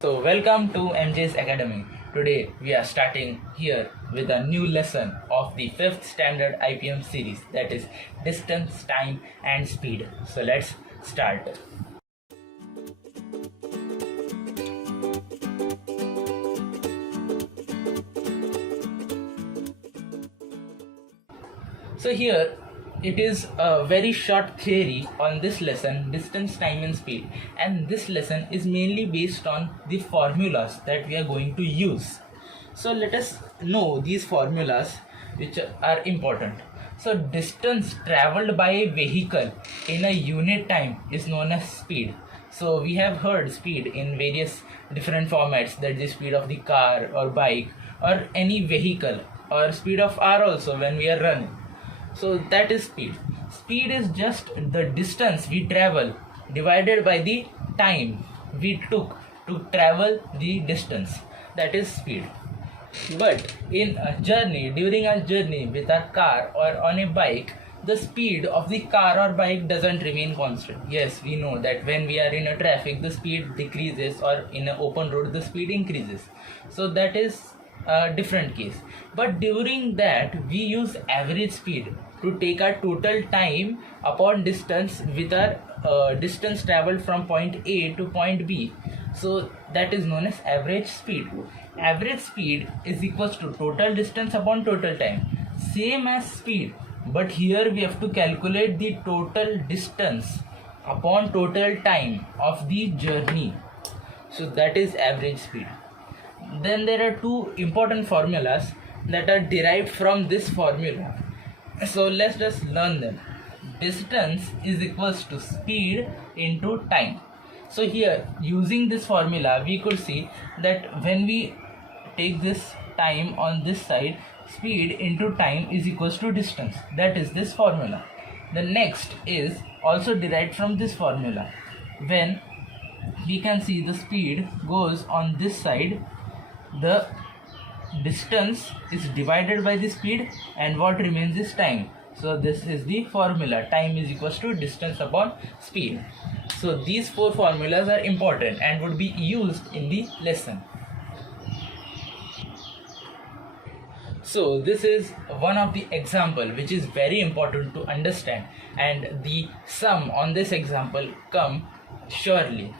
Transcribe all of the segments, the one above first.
So, welcome to MJ's Academy. Today, we are starting here with a new lesson of the 5th standard IPM series, that is distance, time, and speed. So, let's start. So, here it is a very short theory on this lesson, distance, time, and speed, and this lesson is mainly based on the formulas that we are going to use. So let us know these formulas which are important. So distance traveled by a vehicle in a unit time is known as speed. So we have heard speed in various different formats, that is the speed of the car or bike or any vehicle, or speed of r also when we are running. So that is speed. Speed is just the distance we travel divided by the time we took to travel the distance. That is speed. But in a journey, during a journey with a car or on a bike, the speed of the car or bike doesn't remain constant. Yes, we know that when we are in a traffic, the speed decreases, or in an open road, the speed increases. So that is a different case. But during that, we use average speed to take our total time upon distance with our distance traveled from point A to point B. So that is known as average speed. Average speed is equals to total distance upon total time, same as speed, but here we have to calculate the total distance upon total time of the journey. So that is average speed. Then there are two important formulas that are derived from this formula. So let's just learn them. Distance is equals to speed into time. So here, using this formula, we could see that when we take this time on this side, speed into time is equals to distance. That is this formula. The next is also derived from this formula. When we can see the speed goes on this side, the distance is divided by the speed, and what remains is time. So this is the formula, time is equals to distance upon speed. So these four formulas are important and would be used in the lesson. So this is one of the example which is very important to understand, and the sum on this example come surely.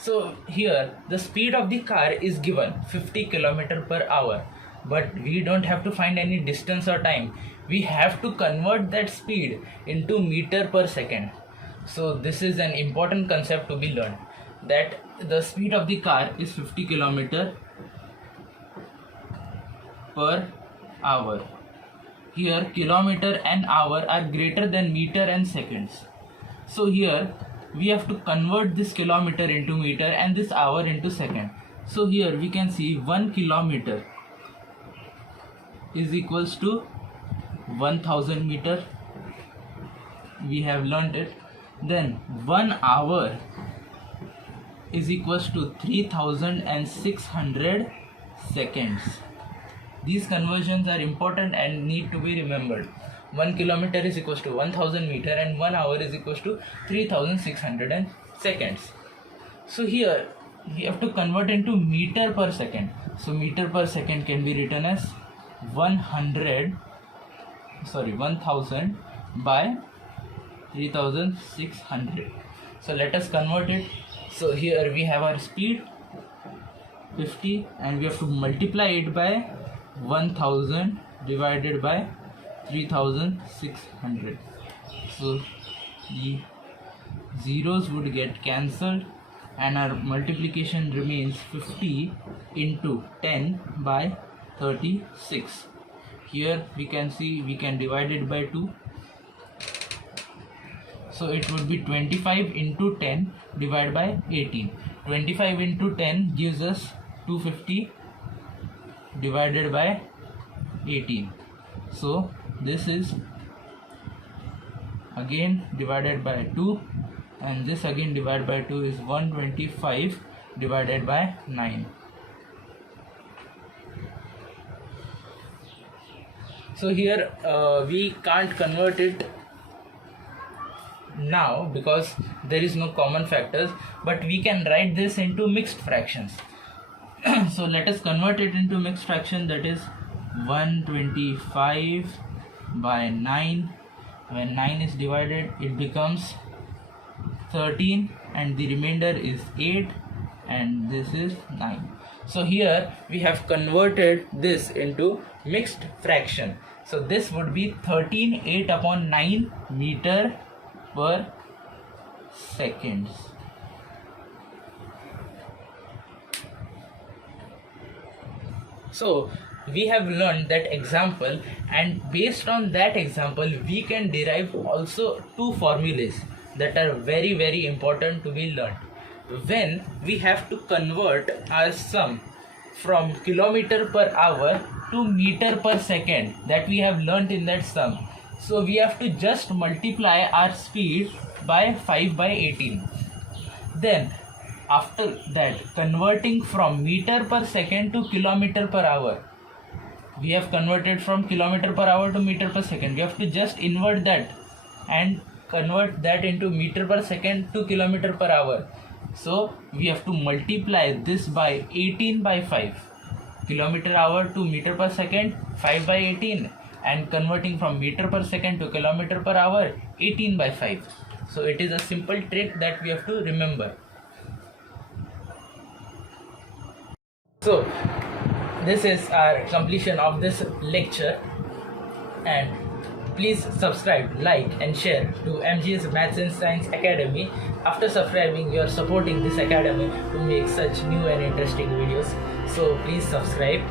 So here the speed of the car is given 50 km per hour, but we don't have to find any distance or time. We have to convert that speed into meter per second. So this is an important concept to be learned, that the speed of the car is 50 km per hour. Here kilometer and hour are greater than meter and seconds. So here we have to convert this kilometer into meter and this hour into second. So here we can see 1 kilometer is equals to 1000 meter. We have learnt it. Then 1 hour is equals to 3600 seconds. These conversions are important and need to be remembered. 1 kilometer is equals to 1000 meter and 1 hour is equals to 3600 seconds. So here we have to convert into meter per second. So meter per second can be written as 1000 by 3600. So let us convert it. So here we have our speed 50, and we have to multiply it by 1000 divided by 3600. So the zeros would get cancelled and our multiplication remains 50 into 10 by 36. Here we can see we can divide it by 2. So it would be 25 into 10 divided by 18. 25 into 10 gives us 250 divided by 18. So this is again divided by 2, and this again divided by 2 is 125 divided by 9. So here we can't convert it now because there is no common factors, but we can write this into mixed fractions. So let us convert it into mixed fraction, that is 125 by 9. When 9 is divided, it becomes 13 and the remainder is 8 and this is 9. So here we have converted this into mixed fraction. So this would be 13 8 upon 9 meter per second. So we have learned that example, and based on that example we can derive also two formulas that are very very important to be learned. When we have to convert our sum from kilometer per hour to meter per second that we have learnt in that sum, so we have to just multiply our speed by 5 by 18. Then after that, converting from meter per second to kilometer per hour, we have converted from kilometer per hour to meter per second. We have to just invert that and convert that into meter per second to kilometer per hour. So we have to multiply this by 18 by 5. Kilometer hour to meter per second, 5 by 18, and converting from meter per second to kilometer per hour, 18 by 5. So it is a simple trick that we have to remember. So this is our completion of this lecture, and please subscribe, like and share to MGS Maths and Science Academy. After subscribing, you are supporting this academy to make such new and interesting videos. So please subscribe.